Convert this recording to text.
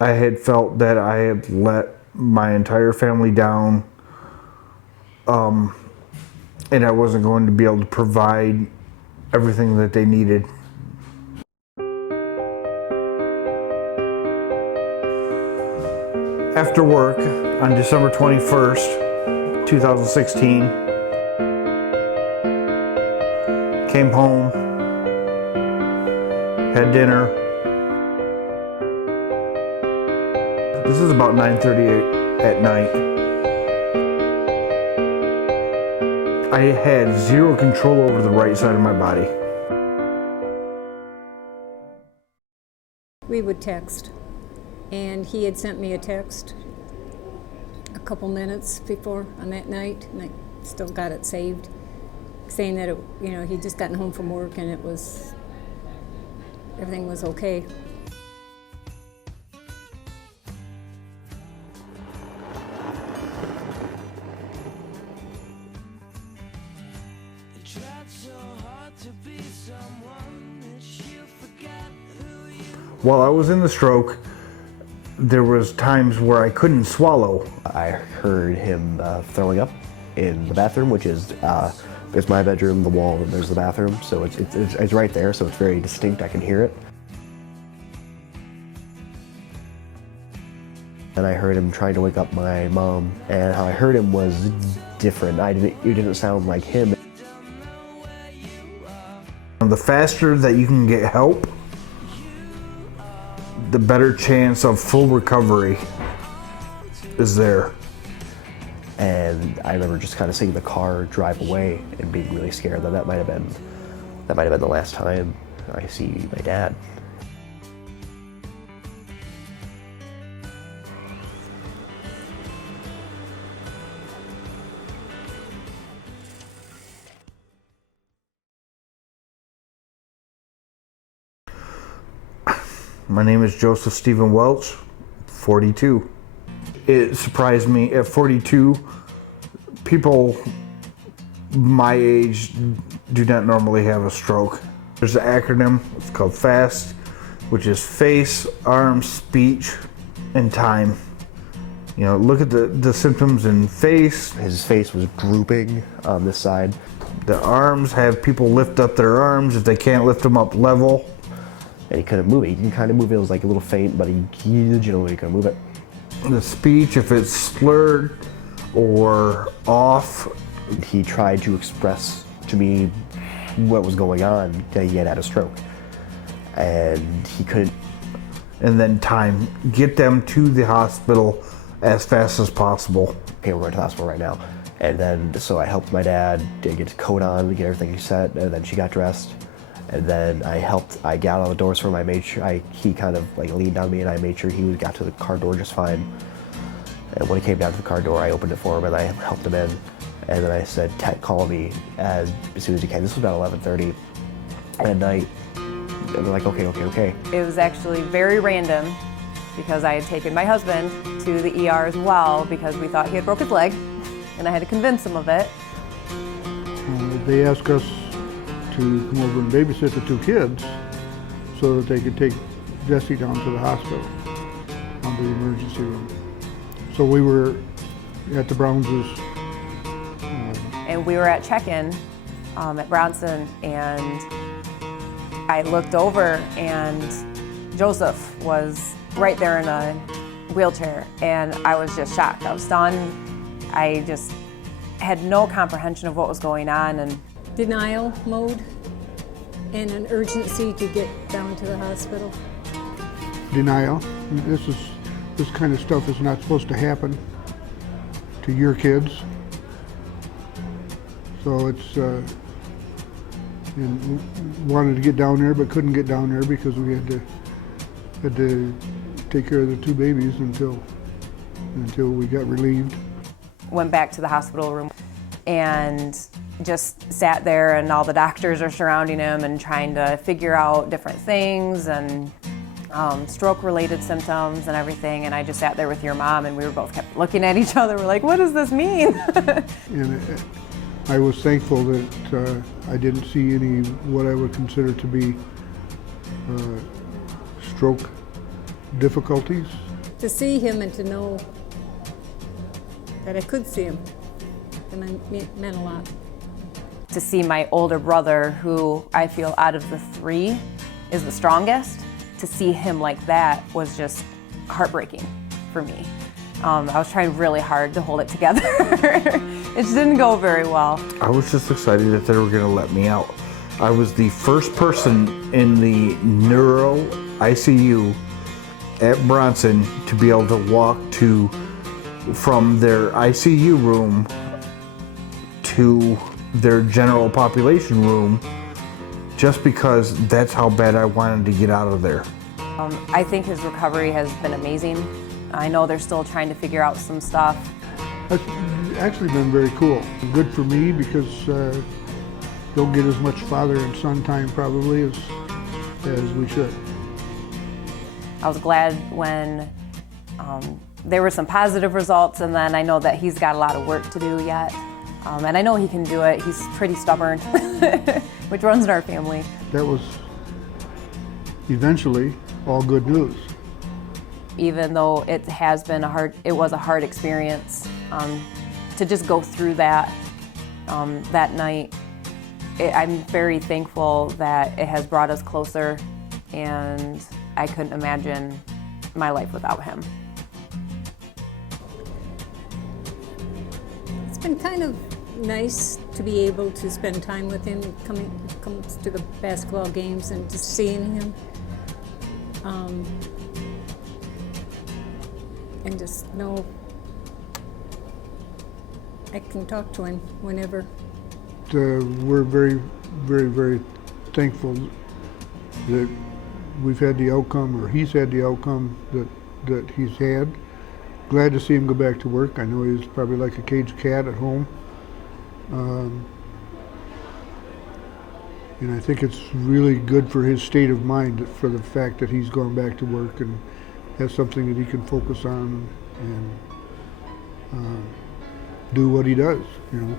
I had felt that I had let my entire family down, and I wasn't going to be able to provide everything that they needed. After work on December 21st, 2016, came home, had dinner. This is about 9:30 at night. I had zero control over the right side of my body. We would text, and he had sent me a text a couple minutes before on that night, and I still got it saved, saying that he'd just gotten home from work and everything was okay. While I was in the stroke, there was times where I couldn't swallow. I heard him throwing up in the bathroom, which is there's my bedroom, the wall, and there's the bathroom, so it's right there, so it's very distinct. I can hear it. And I heard him trying to wake up my mom, and how I heard him was different. It didn't sound like him. The faster that you can get help, the better chance of full recovery is there. And I remember just kind of seeing the car drive away and being really scared that might have been the last time I see my dad. My name is Joseph Stephen Welch, 42. It surprised me at 42, people my age do not normally have a stroke. There's an acronym, it's called FAST, which is face, arms, speech, and time. Look at the symptoms in face. His face was drooping on this side. The arms have people lift up their arms if they can't lift them up level. And he couldn't move it. He can kind of move it. It was like a little faint, but he legitimately couldn't move it. The speech, if it's slurred or off. He tried to express to me what was going on, that he had a stroke. And he couldn't. And then time. Get them to the hospital as fast as possible. Okay, we're going to the hospital right now. And then, so I helped my dad get his coat on, get everything set, and then she got dressed. And then I got all the doors for him. I made sure, he kind of like leaned on me, and I made sure he got to the car door just fine. And when he came down to the car door, I opened it for him and I helped him in. And then I said, call me as soon as you can. This was about 11:30 at night. And they're like, okay. It was actually very random because I had taken my husband to the ER as well because we thought he had broke his leg, and I had to convince him of it. They asked us to come over and babysit the two kids so that they could take Jesse down to the hospital, on the emergency room. So we were at the Brownses. And we were at check-in at Brownson, and I looked over and Joseph was right there in a wheelchair, and I was just shocked. I was stunned. I just had no comprehension of what was going on. And Denial mode and an urgency to get down to the hospital. Denial. This kind of stuff is not supposed to happen to your kids. So it's and wanted to get down there but couldn't get down there because we had to take care of the two babies until we got relieved. Went back to the hospital room and just sat there, and all the doctors are surrounding him and trying to figure out different things and stroke-related symptoms and everything. And I just sat there with your mom, and we were both kept looking at each other. We're like, what does this mean? And I was thankful that I didn't see any what I would consider to be stroke difficulties. To see him and to know that I could see him, it meant a lot. To see my older brother, who I feel out of the three is the strongest, to see him like that was just heartbreaking for me. I was trying really hard to hold it together. It just didn't go very well. I was just excited that they were going to let me out. I was the first person in the neuro ICU at Bronson to be able to walk from their ICU room to their general population room, just because that's how bad I wanted to get out of there. I think his recovery has been amazing. I know they're still trying to figure out some stuff. That's actually been very cool. Good for me because don't get as much father and son time probably as we should. I was glad when there were some positive results, and then I know that he's got a lot of work to do yet. And I know he can do it. He's pretty stubborn, which runs in our family. That was eventually all good news. Even though it was a hard experience to just go through that that night. I'm very thankful that it has brought us closer, and I couldn't imagine my life without him. It's been kind of nice to be able to spend time with him, comes to the basketball games and just seeing him. And just know I can talk to him whenever. We're very, very, very thankful that we've had the outcome, or he's had the outcome that he's had. Glad to see him go back to work. I know he's probably like a caged cat at home. And I think it's really good for his state of mind, for the fact that he's gone back to work and has something that he can focus on and do what he does, you know.